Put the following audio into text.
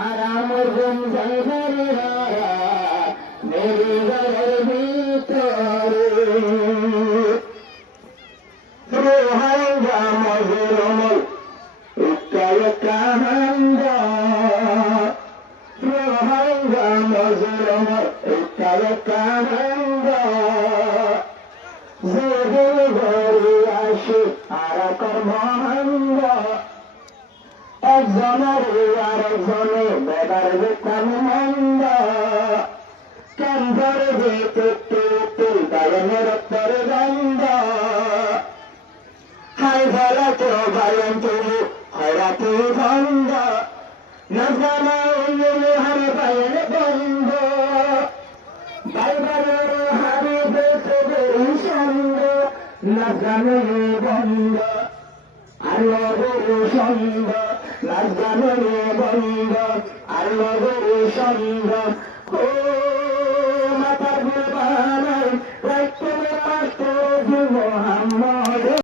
আর আমার জঞ্জালেরা মেরে ঘরের ভিতরে রোহাঙ্গা মজুরম উত্তর কাহাঙ্গা রোহাঙ্গা মজুরম উত্তর কাহাঙ্গা যেদিন ঘরে আসে আর কর্মহাঙ্গ একজনের আরেকজনে বেদার বেতন মন্দ কেন্দ্র যে বায়নের উত্তর গন্ধ হাই ভরাত বায়ন তবু হরাতে বন্ধ নজনা হার বায়ন বন্ধ বাইবারের হারে বেসবে সঙ্গ নজনে বন্ধ আল্লাহর সঙ্গ নজনে বন্ধ আল্লাহর সঙ্গ ও